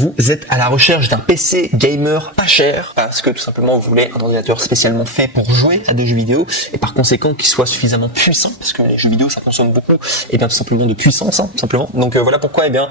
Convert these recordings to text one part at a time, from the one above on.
vous êtes à la recherche d'un PC gamer pas cher, parce que tout simplement vous voulez un ordinateur spécialement fait pour jouer à des jeux vidéo, et par conséquent qu'il soit suffisamment puissant, parce que les jeux vidéo ça consomme beaucoup, et bien tout simplement de puissance, tout simplement. Donc voilà pourquoi, et bien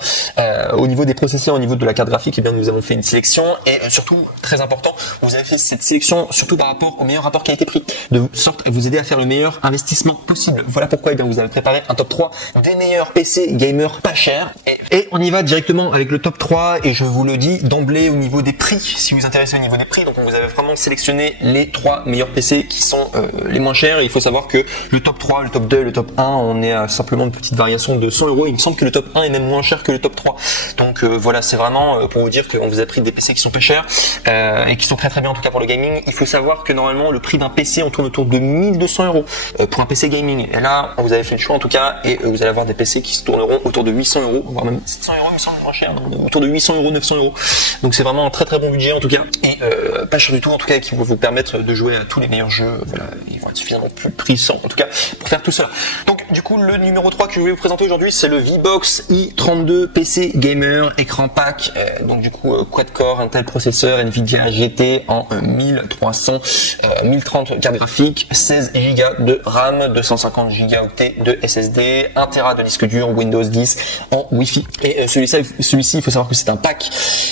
au niveau des processeurs, au niveau de la carte graphique, et bien nous avons fait une sélection, et surtout très important, vous avez fait cette sélection surtout par rapport au meilleur rapport qualité-prix, de sorte à vous aider à faire le meilleur investissement possible. Voilà pourquoi, et bien vous avez préparé un top 3 des meilleurs PC gamer pas chers, et on y va directement avec le top 3, et je vous le dis d'emblée au niveau des prix, si vous vous intéressez au niveau des prix, donc on vous avait vraiment sélectionné les 3 meilleurs PC qui sont les moins chers, et il faut savoir que le top 3, le top 2, le top 1, on est à simplement une petite variation de 100 euros. Il me semble que le top 1 est même moins cher que le top 3. Donc voilà, c'est vraiment pour vous dire qu'on vous a pris des PC qui sont pas chers et qui sont très très bien en tout cas pour le gaming. Il faut savoir que normalement le prix d'un PC on tourne autour de 1200 euros pour un PC gaming. Et là, on vous avez fait le choix en tout cas, et vous allez avoir des PC qui se tourneront autour de 800 euros, voire même 700 euros, il me semble moins cher, donc, autour de 800 euros, 900 euros. Donc c'est vraiment un très très bon budget en tout cas, et pas cher du tout en tout cas, et qui va vous permettre de jouer à tous les meilleurs jeux. Voilà, ils vont être suffisamment plus puissants en tout cas pour faire tout cela. Donc du coup le numéro 3 que je voulais vous présenter aujourd'hui, c'est le VBox i32 PC Gamer écran pack, donc du coup quad-core, Intel processeur, Nvidia GT en 1030 carte graphique, 16 Go de RAM, 250 Go de SSD, 1 Tera de disque dur, Windows 10 en Wi-Fi. Et celui-ci, il faut savoir que c'est un pack,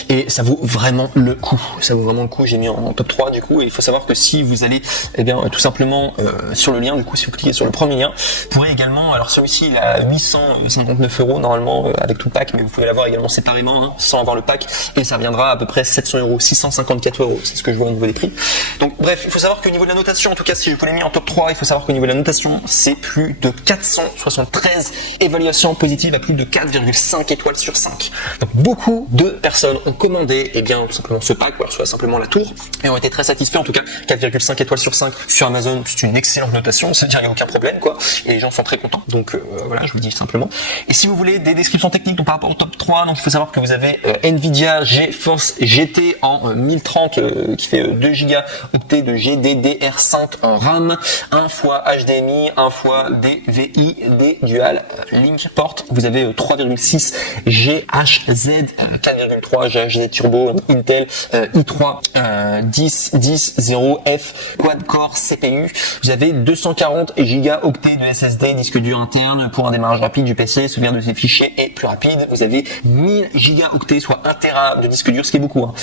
et ça vaut vraiment le coup. Ça vaut vraiment le coup. J'ai mis en top 3 du coup, et il faut savoir que si vous allez, eh bien, tout simplement sur le lien, du coup, si vous cliquez sur le premier lien, vous pourrez également, alors celui-ci il a 859 euros normalement avec tout le pack, mais vous pouvez l'avoir également séparément, hein, sans avoir le pack, et ça reviendra à peu près 700 euros, 654 euros, c'est ce que je vois au niveau des prix. Donc bref, il faut savoir qu'au niveau de la notation, en tout cas si je vous l'ai mis en top 3, il faut savoir qu'au niveau de la notation, c'est plus de 473 évaluations positives à plus de 4,5 étoiles sur 5. Donc beaucoup de personnes ont commandé, et bien tout simplement ce pack, ou soit simplement la tour, et ont été très satisfaits en tout cas. 4,5 étoiles sur 5 sur Amazon, c'est une excellente notation, c'est-à-dire il n'y a aucun problème quoi, et les gens sont très contents. Donc voilà, je vous le dis simplement. Et si vous voulez des descriptions techniques donc par rapport au top 3, donc il faut savoir que vous avez Nvidia GeForce GT en 1030 qui fait 2 Go octets de GDDR5 en RAM, 1 fois HDMI, 1 fois DVI-D Dual Link Port. Vous avez 3,6 GHZ, 4,3 GHZ Turbo Intel i3 10100F quad-core CPU. Vous avez 240 Go octets de SSD, disque dur interne pour un démarrage rapide du PC, sauvegarde de ses fichiers et plus rapide. Vous avez 1000 Go octets, soit 1 Tera de disque dur, ce qui est beaucoup. Hein.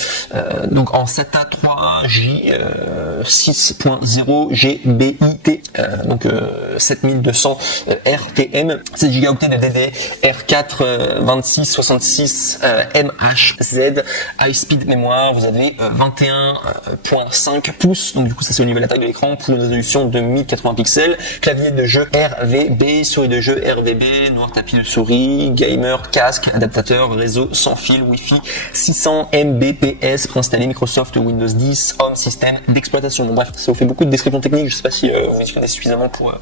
Donc en SATA 3J 6.0 GBIT, donc 7200 RTM, 7 Go octets de DDR4 2666 MHZ, high speed mémoire. Vous avez 21.5 pouces, donc du coup ça c'est au niveau de la taille de l'écran, pour une résolution de 1080 pixels, clavier de jeu RVB, souris de jeu RVB, noir tapis de souris, gamer, casque, adaptateur, réseau sans fil, Wi-Fi, 600 Mbps, préinstallé Microsoft Windows 10, Home System d'exploitation. Bon bref, ça vous fait beaucoup de descriptions techniques, je sais pas si vous y connaissez suffisamment pour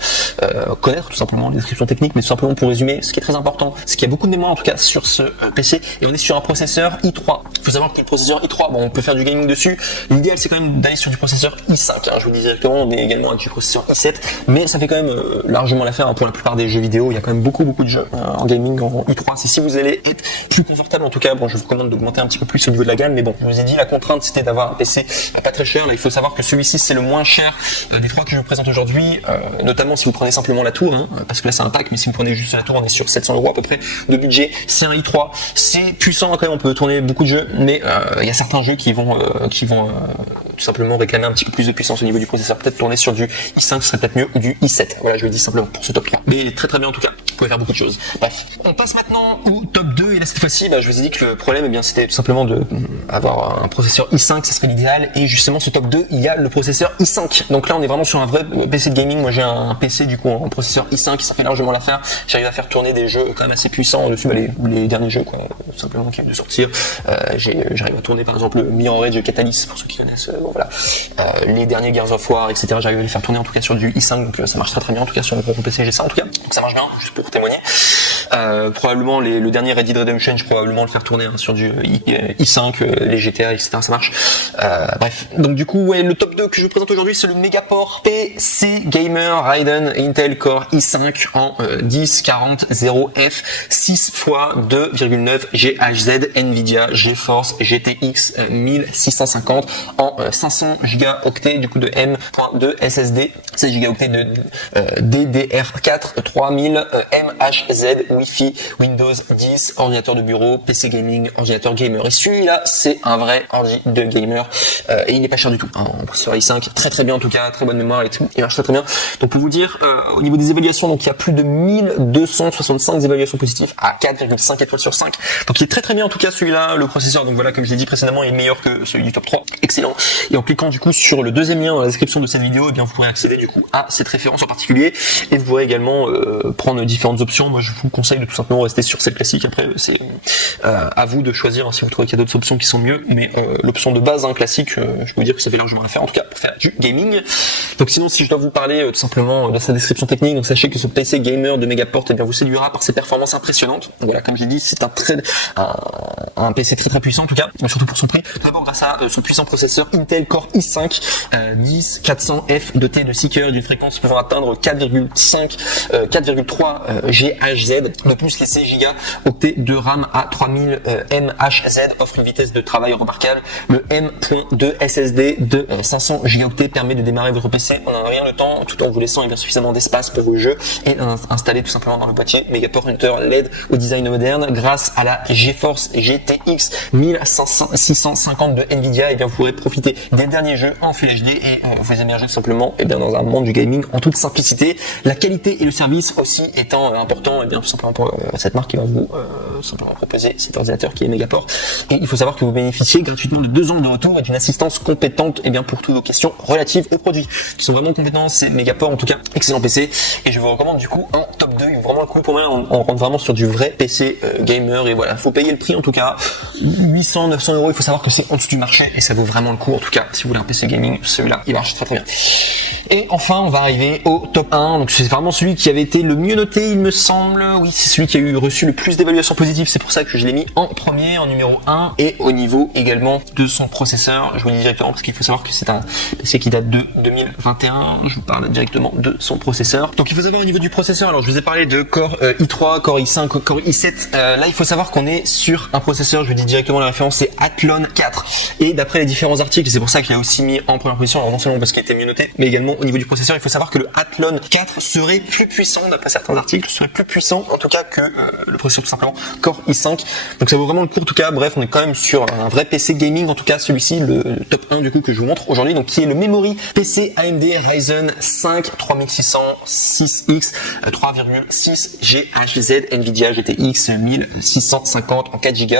connaître tout simplement les descriptions techniques, mais tout simplement pour résumer, ce qui est très important, c'est qu'il y a beaucoup de mémoire en tout cas sur ce PC, et on est sur un processeur i3. Il faut savoir que le processeur i3, bon, on peut faire du gaming dessus, l'idéal c'est quand même d'aller sur du processeur i5, hein, je vous le dis directement, on est également avec du processeur i7, mais ça fait quand même largement l'affaire, hein, pour la plupart des jeux vidéo. Il y a quand même beaucoup de jeux en gaming en i3. C'est si vous allez être plus confortable en tout cas, bon, je vous recommande d'augmenter un petit peu plus au niveau de la gamme, mais bon, je vous ai dit, la contrainte c'était d'avoir un PC pas très cher. Là il faut savoir que celui-ci c'est le moins cher des 3 que je vous présente aujourd'hui, notamment si vous prenez simplement la tour, hein, parce que là c'est un pack, mais si vous prenez juste la tour on est sur 700 euros à peu près de budget. C'est un i3, c'est puissant quand même, on peut tourner beaucoup de jeux, mais il y a certains jeux qui vont tout simplement réclamer un petit peu plus de puissance au niveau du processeur. Peut-être tourner sur du i5 ce serait peut-être mieux, ou du i7. Voilà, je le dis simplement pour ce top 3. Mais très très bien en tout cas, vous pouvez faire beaucoup de choses. Bref, on passe maintenant au top 2, et là cette fois-ci, je vous ai dit que le problème, eh bien, c'était tout simplement de avoir un processeur i5, ça serait l'idéal, et justement ce top 2, il y a le processeur i5. Donc là on est vraiment sur un vrai PC de gaming. Moi j'ai un PC du coup en processeur i5, ça fait largement l'affaire. J'arrive à faire tourner des jeux quand même assez puissants dessus, les derniers jeux quoi, simplement qui viennent de sortir. J'arrive à tourner par exemple Mirror Edge Catalyst pour ceux qui connaissent, bon, voilà. Les derniers Gears of War, etc. J'arrive à les faire tourner en tout cas sur du i5, donc ça marche très très bien en tout cas sur le gros PC, j'ai ça en tout cas, donc ça marche bien, juste pour témoigner. Probablement le dernier Red Dead Redemption, je vais probablement le faire tourner sur du i5, les GTA, etc. Ça marche. Bref, donc du coup, ouais, le top 2 que je vous présente aujourd'hui, c'est le Megaport PC Gamer Radeon Intel Core i5 en 1040F 6 x 2,9 GHz Nvidia GeForce GTX 1650 en 500 Go du coup de M.2 SSD, 16 Go de DDR4 3000 MHz Wi-Fi Windows 10 ordinateur de bureau PC gaming ordinateur gamer. Et celui-là c'est un vrai ordi de gamer et il n'est pas cher du tout. En processeur i5 très bien en tout cas, très bonne mémoire et tout, il marche très bien. Donc pour vous dire au niveau des évaluations, donc il y a plus de 1265 évaluations positives à 4,5 étoiles sur 5. Donc il est très bien en tout cas celui-là, le processeur. Donc voilà, comme je l'ai dit précédemment, il est meilleur que celui du top 3. Excellent. Et en cliquant du coup sur le deuxième lien dans la description de cette vidéo, eh bien vous pourrez accéder du coup à cette référence en particulier et vous pourrez également prendre différentes options. Moi je vous conseille de tout simplement rester sur celle classique. Après c'est à vous de choisir si vous trouvez qu'il y a d'autres options qui sont mieux, mais l'option de base classique, je peux vous dire que ça fait largement l'affaire en tout cas pour faire du gaming. Donc sinon si je dois vous parler tout simplement de sa description technique, donc sachez que ce PC gamer de Megaport eh bien vous séduira par ses performances impressionnantes. Donc voilà, comme j'ai dit, c'est un PC très puissant en tout cas, surtout pour son prix. Tout d'abord grâce à son puissant processeur Intel Core i5 10400F doté de 6 cœurs et d'une fréquence pouvant atteindre 4,3 GHz. De plus, les 16 Go de RAM à 3000 MHz offrent une vitesse de travail remarquable. Le M.2 SSD de 500 Go permet de démarrer votre PC en un rien de temps, tout en vous laissant bien suffisamment d'espace pour vos jeux et installer tout simplement dans le boîtier. Megaport Hunter LED au design moderne grâce à la GeForce GTX 1650 de Nvidia, et bien vous pourrez profiter des derniers jeux en Full HD et vous immerger tout simplement et bien dans un monde du gaming en toute simplicité. La qualité et le service aussi étant important, et bien tout simplement pour cette marque qui va vous simplement proposer cet ordinateur qui est Megaport. Et il faut savoir que vous bénéficiez gratuitement de 2 ans de retour et d'une assistance compétente et bien pour toutes vos questions relatives aux produits qui sont vraiment compétents. C'est Megaport en tout cas, excellent PC et je vous recommande du coup en top 2. Il vaut vraiment le coup pour moi, on rentre vraiment sur du vrai PC gamer et voilà, faut payer le prix en tout cas 800-900 €. Il faut savoir que c'est en dessous du marché et ça vaut vraiment le coup en tout cas si vous voulez un PC gaming. Celui-là il marche très bien. Et enfin on va arriver au top 1, donc c'est vraiment celui qui avait été le mieux noté il me semble. Oui, c'est celui qui a eu reçu le plus d'évaluations positives, c'est pour ça que je l'ai mis en premier, en numéro 1. Et au niveau également de son processeur, je vous le dis directement parce qu'il faut savoir que c'est un PC qui date de 2021, je vous parle directement de son processeur. Donc il faut savoir au niveau du processeur, alors je vous ai parlé de Core i3, Core i5, Core i7, là il faut savoir qu'on est sur un processeur, je vous dis directement la référence, c'est Athlon 4. Et d'après les différents articles, c'est pour ça que je l'ai aussi mis en première position, alors non seulement parce qu'il était mieux noté, mais également au niveau du processeur, il faut savoir que le Athlon 4 serait plus puissant, d'après certains articles, serait plus puissant en tout cas que le processeur tout simplement Core i5. Donc ça vaut vraiment le coup en tout cas. Bref, on est quand même sur un vrai PC gaming, en tout cas celui-ci, le top 1 du coup que je vous montre aujourd'hui, donc qui est le Memory PC AMD Ryzen 5 3600 6X 3,6 GHz Nvidia GTX 1650 en 4 Go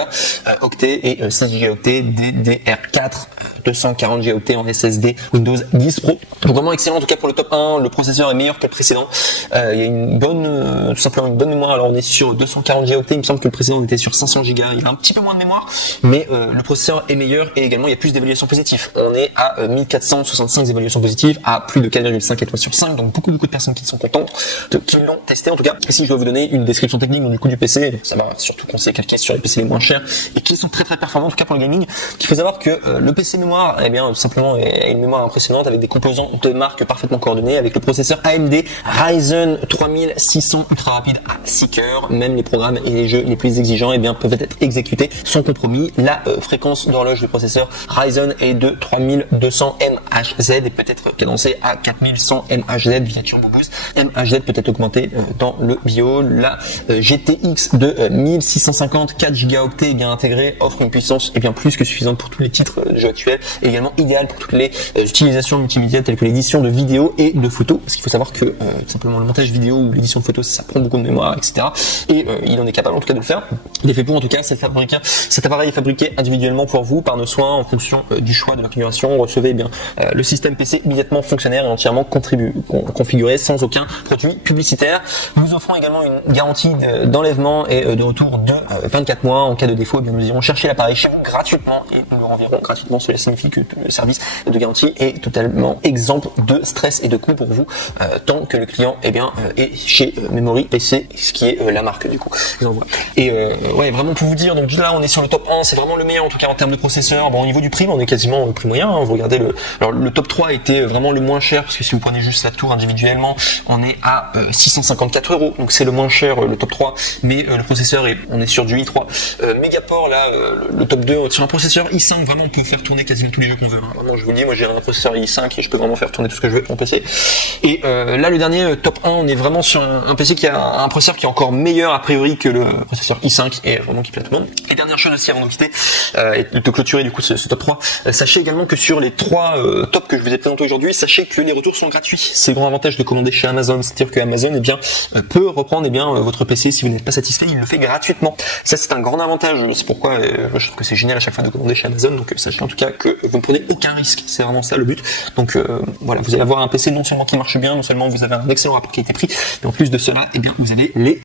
octets et 6 Go DDR4 240 Go en SSD Windows 10 Pro. Donc vraiment excellent en tout cas pour le top 1, le processeur est meilleur que le précédent. Il y a une bonne, tout simplement une bonne mémoire, alors on est sur 240 Go, il me semble que le précédent était sur 500 Go, il a un petit peu moins de mémoire, mais le processeur est meilleur et également il y a plus d'évaluations positives. On est à 1465 évaluations positives à plus de 4,5 étoiles sur 5, donc beaucoup de personnes qui sont contentes, qui l'ont testé en tout cas. Et si je dois vous donner une description technique du coup du PC, donc ça va surtout conseiller quelqu'un sur les PC les moins chers et qui sont très performants en tout cas pour le gaming. Il faut savoir que le PC mémoire, eh bien tout simplement a une mémoire impressionnante avec des composants de marque parfaitement coordonnés, avec le processeur AMD Ryzen 3600 ultra rapide à 6 cœurs. Même les programmes et les jeux les plus exigeants eh bien peuvent être exécutés sans compromis. La fréquence d'horloge du processeur Ryzen est de 3200 MHz et peut être cadencée à 4100 MHz via Turbo Boost. MHz peut être augmenté dans le bio. La GTX de 1650 4 Go est bien intégrée, offre une puissance bien plus que suffisante pour tous les titres de jeux actuels et également idéal pour toutes les utilisations multimédia telles que l'édition de vidéos et de photos, parce qu'il faut savoir que tout simplement le montage vidéo ou l'édition de photos ça prend beaucoup de mémoire, etc. Et il en est capable en tout cas de le faire. Il est fait pour en tout cas. Cet appareil est fabriqué individuellement pour vous par nos soins en fonction du choix de la configuration. Recevez bien le système PC immédiatement fonctionnaire et entièrement configuré sans aucun produit publicitaire. Nous offrons également une garantie d'enlèvement et de retour de 24 mois. En cas de défaut, eh bien, nous irons chercher l'appareil chez vous gratuitement et nous le renverrons gratuitement sur les 5 signifie que le service de garantie est totalement exempt de stress et de coûts pour vous, tant que le client est chez Memory PC, ce qui est la marque du coup. Et ouais, vraiment pour vous dire, donc là on est sur le top 1, c'est vraiment le meilleur en tout cas en termes de processeur. Bon, au niveau du prix, on est quasiment au prix moyen, hein. Vous regardez le top 3 était vraiment le moins cher, parce que si vous prenez juste la tour individuellement, on est à 654 €, donc c'est le moins cher, le top 3, mais le processeur on est sur du i3. Megaport là, le top 2, sur un processeur i5, vraiment on peut faire tourner quasiment tous les jeux qu'on veut, hein. Vraiment je vous le dis, moi j'ai un processeur i5 et je peux vraiment faire tourner tout ce que je veux avec mon PC. Et là le dernier top 1, on est vraiment sur un PC qui a un processeur qui est encore meilleur a priori que le processeur i5 et vraiment qui plaît à tout le monde. Et dernière chose aussi avant de quitter et de clôturer du coup ce top 3, sachez également que sur les 3 tops que je vous ai présentés aujourd'hui, sachez que les retours sont gratuits. C'est le grand avantage de commander chez Amazon, c'est-à-dire que Amazon peut reprendre votre PC si vous n'êtes pas satisfait, il le fait gratuitement. Ça c'est un grand avantage, c'est pourquoi je trouve que c'est génial à chaque fois de commander chez Amazon, donc sachez en tout cas que vous ne prenez aucun risque, c'est vraiment ça le but. Donc voilà, vous allez avoir un PC non seulement qui marche bien, non seulement vous avez un excellent rapport qualité-prix, mais en plus de cela, vous avez les